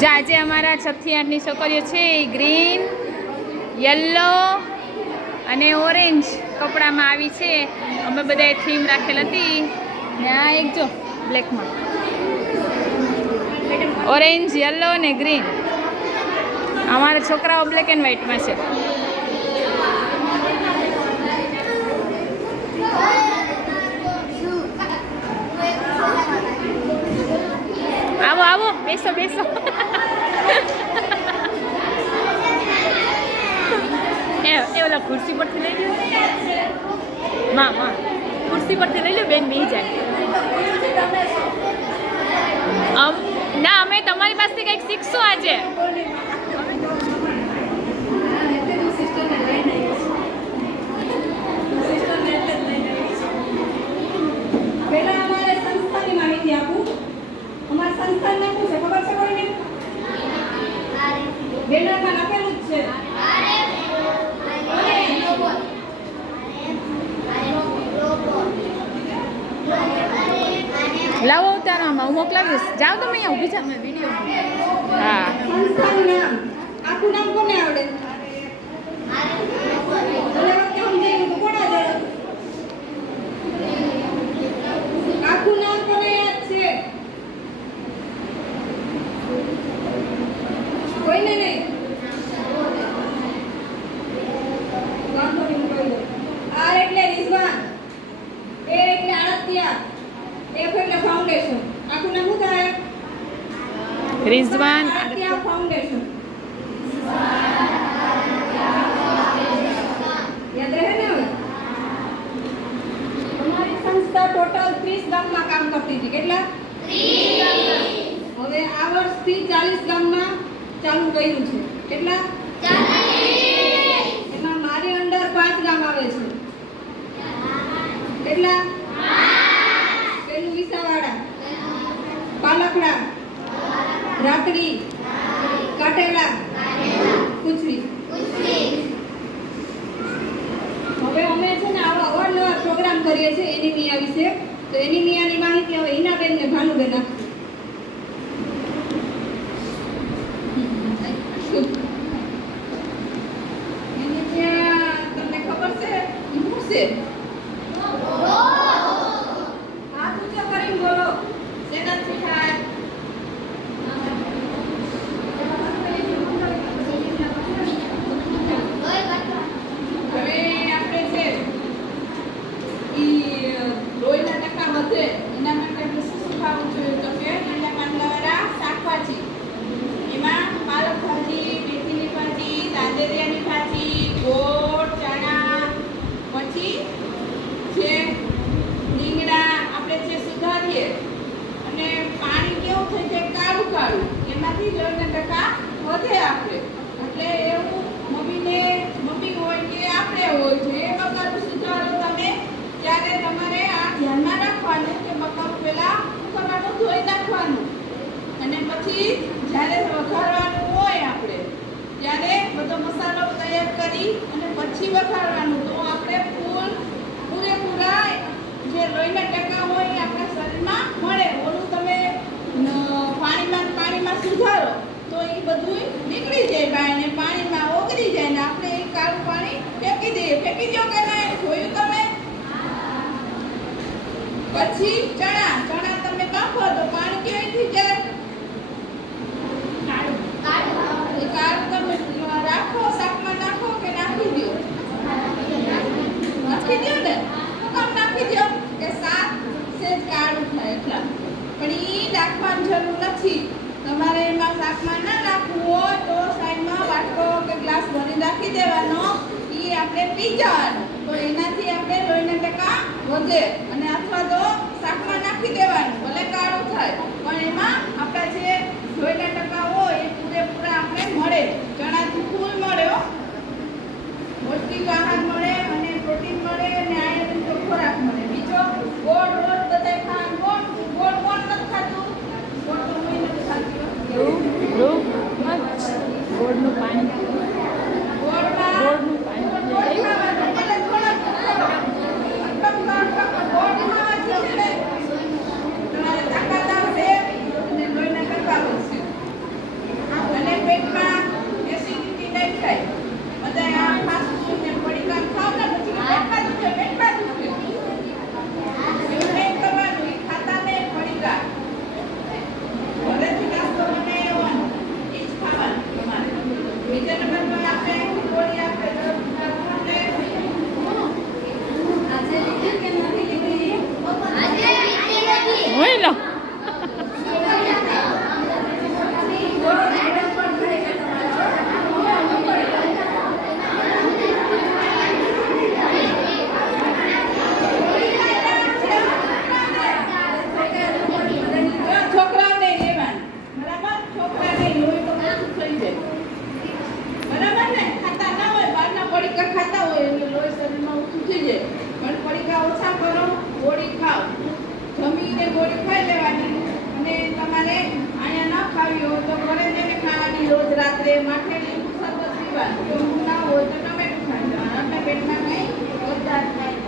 જે આજે અમારા 6 થી 8ની છોકરીઓ છે એ ગ્રીન, યલો અને ઓરેન્જ કપડામાં આવી છે. અમે બધાએ થીમ રાખેલ હતી ને આ એક જો બ્લેકમાં ઓરેન્જ, યલો ને ગ્રીન. અમારા છોકરાઓ બ્લેક એન્ડ વ્હાઇટમાં છે. આવો આવો, બેસો બેસો. એ ઓલા ખુરશી પરથી લઈ લો. માં ખુરશી પરથી લઈ લો, બેન બેસી જાય. ના, અમે તમારી પાસેથી કંઈક શીખશું આજે. પહેલા અમારે સંસ્થાની માહિતી આપું. અમારા સંસ્થાનું નામ શું છે ખબર છે કોઈને? બેનરમાં લખેલું જ છે. લાવો ઉતારવામાં હું મોકલાવીશ. જાઓ તમે અહીંયા ઊભી જાઓ, મેં વિડીયો. હા, સંસ્થાનું નામ આખું નામ કોને આવડે? આખું નામ કોને યાદ છે? કોઈને નહીં? આર એટલે રિઝવાન, એ એટલે આડતિયા, એફ એટલે ફાઉન્ડેશન. આખું નામ શું થાય? રિઝવાન આડતિયા ફાઉન્ડેશન. યાદ રહે ને? હવે અમારી સંસ્થા ટોટલ 30 ગામમાં કામ કરતી હતી. કેટલા? 30. હવે આ વર્ષથી 40 ગામમાં ચાલુ કર્યું છે. કેટલા? 40. એમાં મારી અંડર 5 ગામ આવે છે. કેટલા? 5. પેલું વિસાવાડા, પાલકડા, રાતડી, કાટેલા, કુચરી. હવે અમે છે ને આવા અવારનવાર પ્રોગ્રામ કરીએ છીએ એનિમિયા વિશે. તો એનિમિયાની માહિતી હવે હિનાબેન ને ભાનુબેન આપશે. એનિમિયા તમને ખબર છે શું છે? હાથ ઊંચો કરીને બોલો. શેનાથી થાય? હવે આપણે છે ઈ લોહીના ટકા વધે એના માટે આપણે શું ખાવું જોઈએ? તો કે ઠંડા પાંદડાવાળા શાકભાજી. એમાં પાલક ભાજી, મેથીની ભાજી, તાંજરિયાની ભાજી, ગોળ, ચણા, પછી જે રીંગણા આપણે જે સુધારીએ અને પાણી કેવું થઈ જાય કાળું કાળું, એમાંથી લોહીના ટકા વધે આપણે. એટલે એવું મમ્મી હોય કે આપણે હોય છે એ બકાલું સુધારો તમે ત્યારે તમારે આ ધ્યાનમાં રાખવાનું કે બકાલું પહેલા શું કરવાનું? ધોઈ નાખવાનું. અને પછી જ્યારે વઘારવાનું હોય આપણે ત્યારે બધો મસાલો તૈયાર કરી અને પછી વઘારવાનું. તો આપણે પૂરેપૂરા જે લોહીના ટકા હોય એ આપણા શરીરમાં મળે. ઓલું તમે પાણીમાં સુધારો તો એ બધું નીકળી જાય બહાર ને પાણીમાં ઓગળી જાય ને આપણે એ કાળું પાણી ફેંકી દઈએ. ફેંકી દો કે ના? જોયું તમે? પછી ચણા તમે કાપો તો પાણી કેવી થઈ જાય? એ કાળું તમે રાખો, શાકમાં નાખો કે નાખી દો? નાખી દો ને. શું કામ નાખી દો? કે શાક સેજ કાળું થાય એટલા. પણ ઈ નાખવાની જરૂર નથી. તમારે એમાં શાકમાં ના નાખવું હોય તો સાઈડમાં વાટકો કે ગ્લાસ ભરી રાખી દેવાનો. ઈ આપણે પી જવાનું. તો એનાથી આપણે લોહીના ટકા વધે. અને અથવા તો શાકમાં નાખી દેવાનું, ભલે કાળું થાય પણ એમાં આપણા જે લોહીના ટકા હોય એ પૂરેપૂરા આપણે મળે. ચણાથી ફૂલ મળે હો, પૌષ્ટિક આહાર મળે અને પ્રોટીન મળે અને આયરનનો ખોરાક મળે. બીજો ગોળ રોજ બધાય ખાવાનું. ગોળ કોણ નથી ખાતું? ગોળ તો કોઈ નથી ખાતું. ગોળનું પાણી, ગોળનું પાણી ગોળ ખાવાથી છે ને તમારે તાકાત આવશે અને લોહીના ટકા ખાઈ જવાનું. જો ઊંઘ ના હોય તો ટમેટું ખાઈ જવાનું. આપણા પેટમાં કંઈ વધાર થાય